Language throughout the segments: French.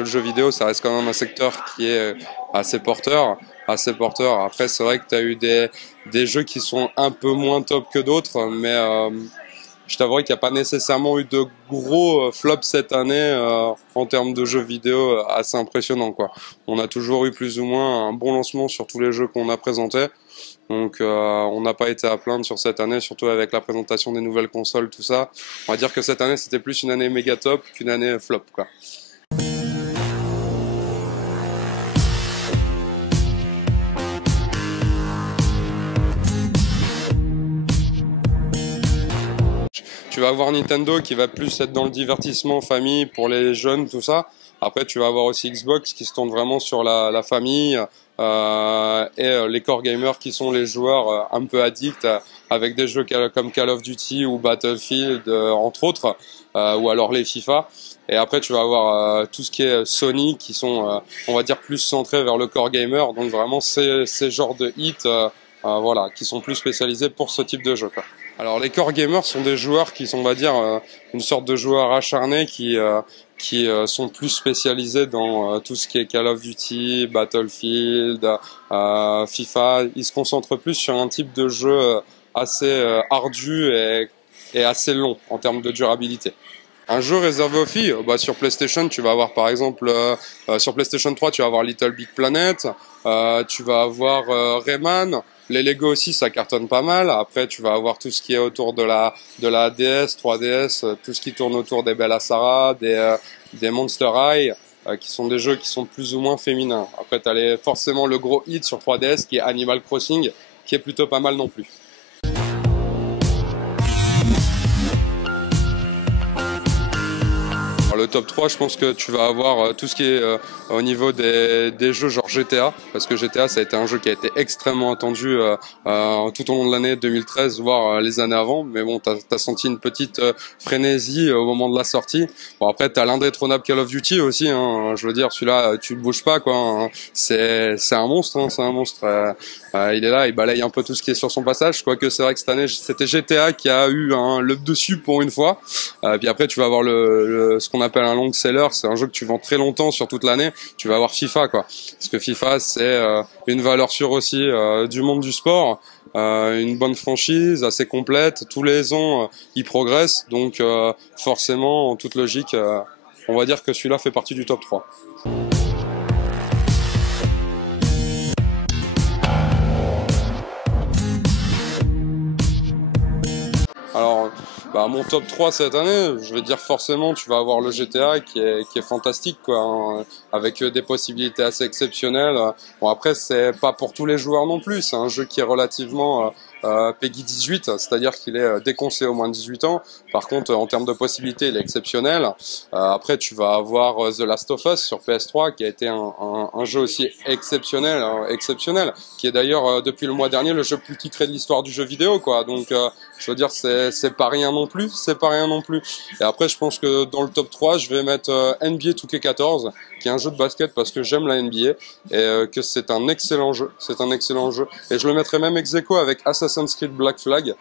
le jeu vidéo, ça reste quand même un secteur qui est assez porteur. Après, c'est vrai que tu as eu des jeux qui sont un peu moins top que d'autres, mais je t'avouerai qu'il n'y a pas nécessairement eu de gros flops cette année en termes de jeux vidéo assez impressionnants, quoi. On a toujours eu plus ou moins un bon lancement sur tous les jeux qu'on a présentés. Donc on n'a pas été à plaindre sur cette année, surtout avec la présentation des nouvelles consoles, tout ça. On va dire que cette année c'était plus une année méga top qu'une année flop, quoi. Tu vas avoir Nintendo qui va plus être dans le divertissement famille pour les jeunes, tout ça. Après, tu vas avoir aussi Xbox qui se tourne vraiment sur la famille et les core gamers qui sont les joueurs un peu addicts avec des jeux comme Call of Duty ou Battlefield, entre autres, ou alors les FIFA. Et après, tu vas avoir tout ce qui est Sony qui sont, on va dire, plus centrés vers le core gamer. Donc vraiment, ces genres de hits, voilà, qui sont plus spécialisés pour ce type de jeu, quoi. Alors les core gamers sont des joueurs qui sont, on va dire, une sorte de joueurs acharnés qui sont plus spécialisés dans tout ce qui est Call of Duty, Battlefield, FIFA. Ils se concentrent plus sur un type de jeu assez ardu et assez long en termes de durabilité. Un jeu réservé aux filles, bah, sur PlayStation, tu vas avoir par exemple, sur PlayStation 3, tu vas avoir Little Big Planet, tu vas avoir Rayman. Les Lego aussi, ça cartonne pas mal. Après, tu vas avoir tout ce qui est autour de la DS, 3DS, tout ce qui tourne autour des Bella Sara, des Monster High, qui sont des jeux qui sont plus ou moins féminins. Après, tu as forcément le gros hit sur 3DS qui est Animal Crossing, qui est plutôt pas mal non plus. Le top 3, je pense que tu vas avoir tout ce qui est au niveau des jeux genre GTA, parce que GTA ça a été un jeu qui a été extrêmement attendu tout au long de l'année 2013, voire les années avant, mais bon, t'as senti une petite frénésie au moment de la sortie. Bon, après t'as l'indétrônable Call of Duty aussi, hein, je veux dire, celui-là tu le bouges pas, quoi, hein. C'est un monstre, hein, c'est un monstre. Il est là, il balaye un peu tout ce qui est sur son passage, quoique c'est vrai que cette année c'était GTA qui a eu le dessus pour une fois. Puis après tu vas avoir ce qu'on appelle un long seller, c'est un jeu que tu vends très longtemps sur toute l'année. Tu vas avoir FIFA, quoi, parce que FIFA c'est une valeur sûre aussi du monde du sport, une bonne franchise assez complète, tous les ans il progresse, donc forcément en toute logique on va dire que celui-là fait partie du top 3. Alors, bah, mon top 3 cette année, je vais dire forcément, tu vas avoir le GTA qui est fantastique, quoi, hein, avec des possibilités assez exceptionnelles. Bon, après, c'est pas pour tous les joueurs non plus, c'est un jeu qui est relativement PEGI 18, c'est-à-dire qu'il est déconseillé au moins de 18 ans. Par contre, en termes de possibilités, il est exceptionnel. Après, tu vas avoir The Last of Us sur PS3, qui a été un jeu aussi exceptionnel, exceptionnel, qui est d'ailleurs depuis le mois dernier le jeu plus titré de l'histoire du jeu vidéo, quoi. Donc, je veux dire, c'est pas rien non plus, c'est pas rien non plus. Et après, je pense que dans le top 3, je vais mettre NBA 2K14, qui est un jeu de basket parce que j'aime la NBA et que c'est un excellent jeu, c'est un excellent jeu. Et je le mettrai même ex aequo avec Assassin's Creed Black Flag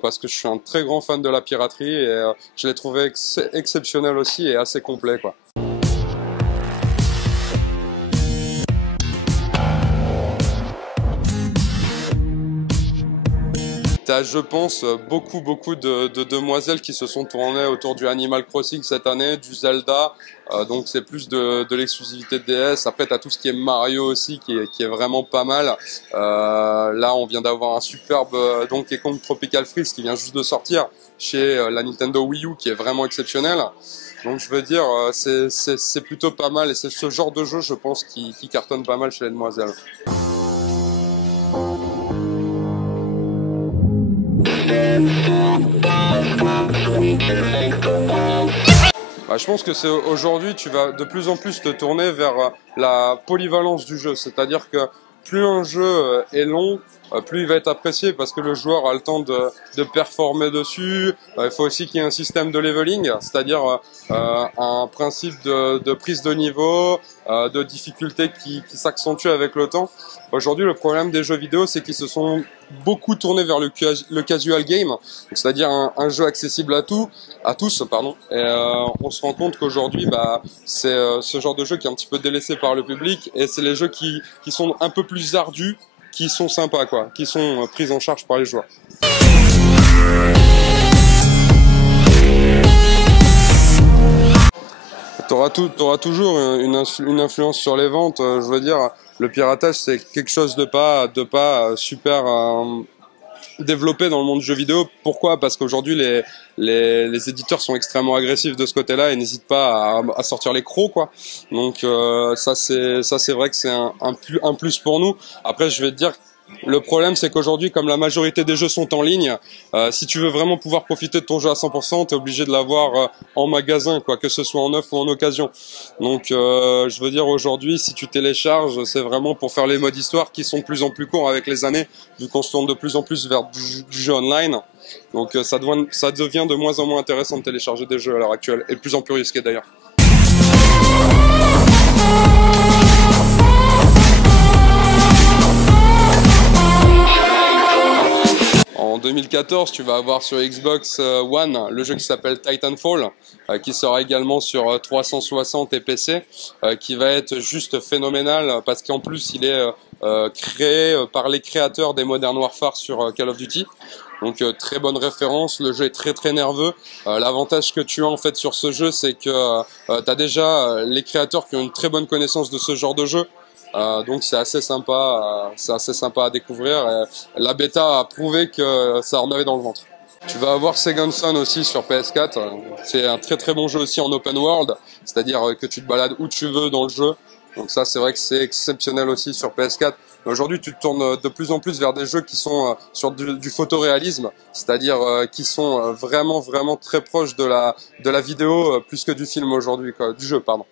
parce que je suis un très grand fan de la piraterie et je l'ai trouvé exceptionnel aussi et assez complet, quoi. T'as, je pense, beaucoup de demoiselles qui se sont tournées autour du Animal Crossing cette année, du Zelda, donc c'est plus de l'exclusivité de DS. Après, t'as tout ce qui est Mario aussi, qui est vraiment pas mal. Là, on vient d'avoir un superbe Donkey Kong Tropical Freeze qui vient juste de sortir chez la Nintendo Wii U, qui est vraiment exceptionnel. Donc, je veux dire, c'est plutôt pas mal et c'est ce genre de jeu, je pense, qui cartonne pas mal chez les demoiselles. Bah, je pense que c'est aujourd'hui tu vas de plus en plus te tourner vers la polyvalence du jeu, c'est-à-dire que plus un jeu est long, plus il va être apprécié parce que le joueur a le temps de performer dessus. Il faut aussi qu'il y ait un système de leveling, c'est-à-dire un principe de prise de niveau, de difficulté qui s'accentue avec le temps. Aujourd'hui, le problème des jeux vidéo, c'est qu'ils se sont beaucoup tournés vers le casual game, c'est-à-dire un jeu accessible à tous. Et on se rend compte qu'aujourd'hui, c'est ce genre de jeu qui est un petit peu délaissé par le public, et c'est les jeux qui sont un peu plus ardus, qui sont sympas, quoi, qui sont pris en charge par les joueurs. T'auras toujours une influence sur les ventes. Je veux dire, le piratage, c'est quelque chose de pas super développé dans le monde du jeu vidéo. Pourquoi? Parce qu'aujourd'hui, les éditeurs sont extrêmement agressifs de ce côté-là et n'hésitent pas à sortir les crocs, quoi. Donc ça, c'est vrai que c'est un plus pour nous. Après, je vais te dire, le problème, c'est qu'aujourd'hui, comme la majorité des jeux sont en ligne, si tu veux vraiment pouvoir profiter de ton jeu à 100%, tu es obligé de l'avoir en magasin, quoi, que ce soit en neuf ou en occasion. Donc, je veux dire, aujourd'hui, si tu télécharges, c'est vraiment pour faire les modes histoire qui sont de plus en plus courts avec les années, vu qu'on se tourne de plus en plus vers du jeu online. Donc, ça devient de moins en moins intéressant de télécharger des jeux à l'heure actuelle, et de plus en plus risqué d'ailleurs. En 2014, tu vas avoir sur Xbox One le jeu qui s'appelle Titanfall, qui sera également sur 360 et PC, qui va être juste phénoménal parce qu'en plus il est créé par les créateurs des Modern Warfare sur Call of Duty. Donc très bonne référence, le jeu est très nerveux. L'avantage que tu as en fait sur ce jeu, c'est que tu as déjà les créateurs qui ont une très bonne connaissance de ce genre de jeu. Donc c'est assez sympa à découvrir. La bêta a prouvé que ça en avait dans le ventre. Tu vas avoir Second Son aussi sur PS4. C'est un très bon jeu aussi en open world, c'est-à-dire que tu te balades où tu veux dans le jeu. Donc ça, c'est vrai que c'est exceptionnel aussi sur PS4. Aujourd'hui, tu te tournes de plus en plus vers des jeux qui sont sur du photoréalisme, c'est-à-dire qui sont vraiment très proches de la vidéo plus que du film aujourd'hui, quoi, du jeu, pardon.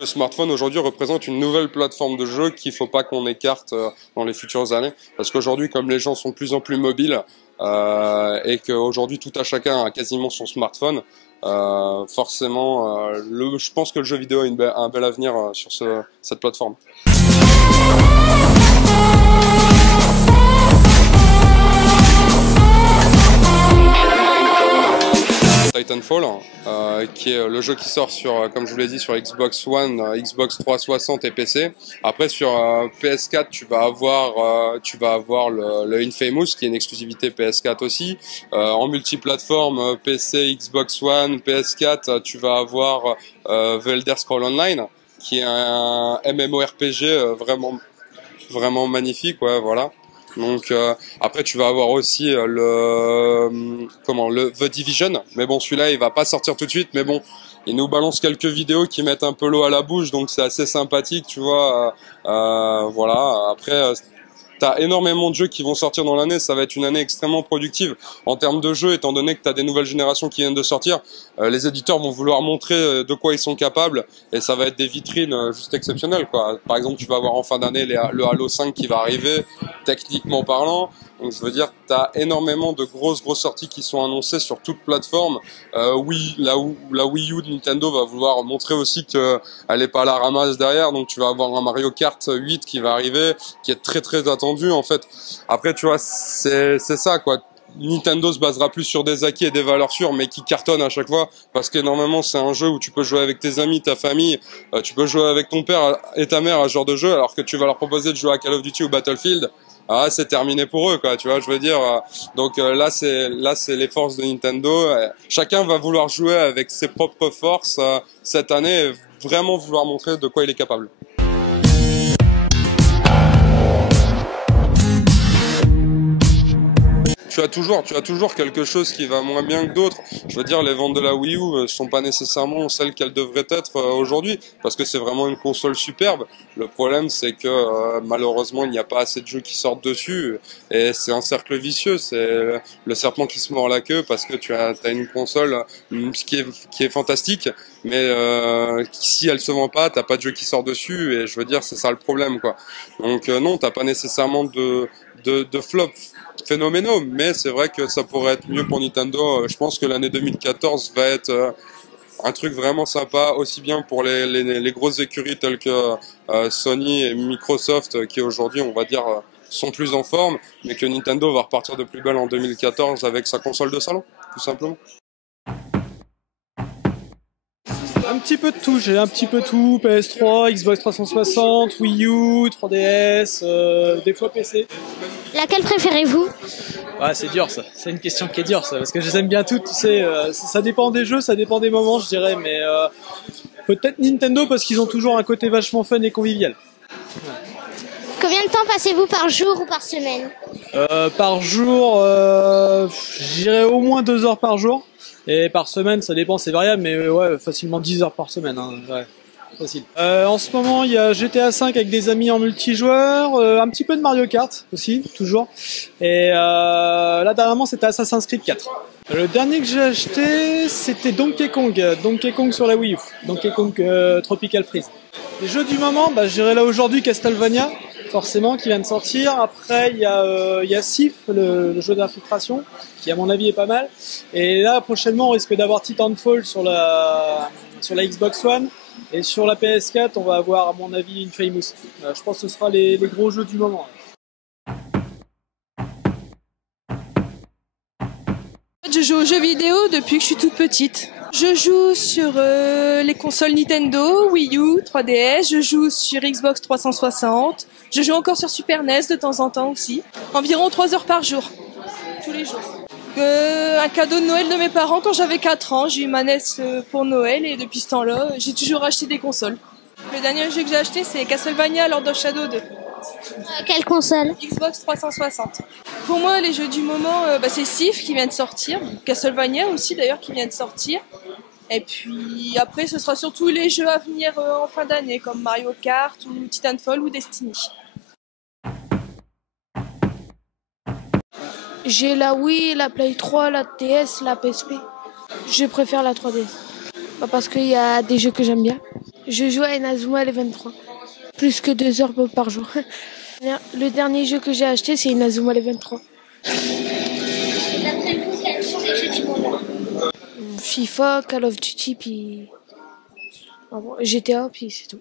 Le smartphone aujourd'hui représente une nouvelle plateforme de jeu qu'il ne faut pas qu'on écarte dans les futures années, parce qu'aujourd'hui, comme les gens sont de plus en plus mobiles et qu'aujourd'hui tout à chacun a quasiment son smartphone, forcément je pense que le jeu vidéo a un bel avenir sur cette plateforme. Titanfall, qui est le jeu qui sort sur, comme je vous l'ai dit, sur Xbox One, Xbox 360 et PC. Après sur PS4, tu vas avoir le Infamous, qui est une exclusivité PS4 aussi. En multiplateforme, PC, Xbox One, PS4, tu vas avoir The Elder Scrolls Online, qui est un MMORPG vraiment magnifique, ouais, voilà. Donc après tu vas avoir aussi le The Division, mais bon celui-là il va pas sortir tout de suite, mais bon il nous balance quelques vidéos qui mettent un peu l'eau à la bouche, donc c'est assez sympathique, tu vois. Voilà, après t'as énormément de jeux qui vont sortir dans l'année, ça va être une année extrêmement productive en termes de jeux, étant donné que tu as des nouvelles générations qui viennent de sortir. Les éditeurs vont vouloir montrer de quoi ils sont capables, et ça va être des vitrines juste exceptionnelles, quoi. Par exemple, tu vas avoir en fin d'année le Halo 5 qui va arriver, techniquement parlant. Donc je veux dire, tu as énormément de grosses sorties qui sont annoncées sur toute plateforme. Oui, la Wii U de Nintendo va vouloir montrer aussi qu'elle n'est pas à la ramasse derrière, donc tu vas avoir un Mario Kart 8 qui va arriver, qui est très attendu en fait. Après tu vois, c'est ça quoi. Nintendo se basera plus sur des acquis et des valeurs sûres, mais qui cartonnent à chaque fois, parce qu'énormément c'est un jeu où tu peux jouer avec tes amis, ta famille, tu peux jouer avec ton père et ta mère à ce genre de jeu, alors que tu vas leur proposer de jouer à Call of Duty ou Battlefield. Ah, c'est terminé pour eux, quoi, tu vois, je veux dire. Donc là, c'est les forces de Nintendo. Chacun va vouloir jouer avec ses propres forces cette année, et vraiment vouloir montrer de quoi il est capable. tu as toujours quelque chose qui va moins bien que d'autres. Je veux dire, les ventes de la Wii U ne sont pas nécessairement celles qu'elles devraient être aujourd'hui, parce que c'est vraiment une console superbe. Le problème, c'est que malheureusement, il n'y a pas assez de jeux qui sortent dessus, et c'est un cercle vicieux. C'est le serpent qui se mord la queue, parce que tu as une console qui est fantastique, mais si elle se vend pas, t'as pas de jeu qui sort dessus, et je veux dire, c'est ça le problème, quoi. Donc non, t'as pas nécessairement de flop phénoménaux, mais c'est vrai que ça pourrait être mieux pour Nintendo. Je pense que l'année 2014 va être un truc vraiment sympa, aussi bien pour les grosses écuries telles que Sony et Microsoft, qui aujourd'hui, on va dire, sont plus en forme, mais que Nintendo va repartir de plus belle en 2014 avec sa console de salon, tout simplement. Un petit peu de tout, j'ai un petit peu tout, PS3, Xbox 360, Wii U, 3DS, des fois PC. Laquelle préférez-vous? Ouais, c'est dur ça, c'est une question qui est dure ça, parce que je les aime bien toutes, tu sais, ça dépend des jeux, ça dépend des moments je dirais, mais peut-être Nintendo parce qu'ils ont toujours un côté vachement fun et convivial. Combien de temps passez-vous par jour ou par semaine? Par jour, je dirais au moins 2 heures par jour. Et par semaine, ça dépend, c'est variable, mais ouais, facilement 10 heures par semaine. Hein, ouais, facile. En ce moment, il y a GTA 5 avec des amis en multijoueur, un petit peu de Mario Kart aussi, toujours. Et là, dernièrement, c'était Assassin's Creed 4. Le dernier que j'ai acheté, c'était Donkey Kong sur la Wii U, Donkey Kong Tropical Freeze. Les jeux du moment, bah, je dirais là aujourd'hui Castlevania, forcément, qui vient de sortir. Après, il y a Sif, le jeu d'infiltration, qui à mon avis est pas mal. Et là, prochainement, on risque d'avoir Titanfall sur la Xbox One. Et sur la PS4, on va avoir, à mon avis, Infamous. Je pense que ce sera les gros jeux du moment. Je joue aux jeux vidéo depuis que je suis toute petite. Je joue sur les consoles Nintendo, Wii U, 3DS, je joue sur Xbox 360, je joue encore sur Super NES de temps en temps aussi. Environ 3 heures par jour, tous les jours. Un cadeau de Noël de mes parents quand j'avais 4 ans, j'ai eu ma NES pour Noël et depuis ce temps-là, j'ai toujours acheté des consoles. Le dernier jeu que j'ai acheté c'est Castlevania Lord of Shadow 2. Quelle console? Xbox 360. Pour moi, les jeux du moment, c'est Sif qui vient de sortir, Castlevania aussi d'ailleurs qui vient de sortir. Et puis après, ce sera surtout les jeux à venir en fin d'année, comme Mario Kart ou Titanfall ou Destiny. J'ai la Wii, la Play 3, la DS, la PSP. Je préfère la 3DS. Parce qu'il y a des jeux que j'aime bien. Je joue à Inazuma Eleven 3. Plus que 2 heures par jour. Le dernier jeu que j'ai acheté, c'est Inazuma Eleven 3. D'après vous, quels sont les jeux du moment? FIFA, Call of Duty, puis GTA, puis c'est tout.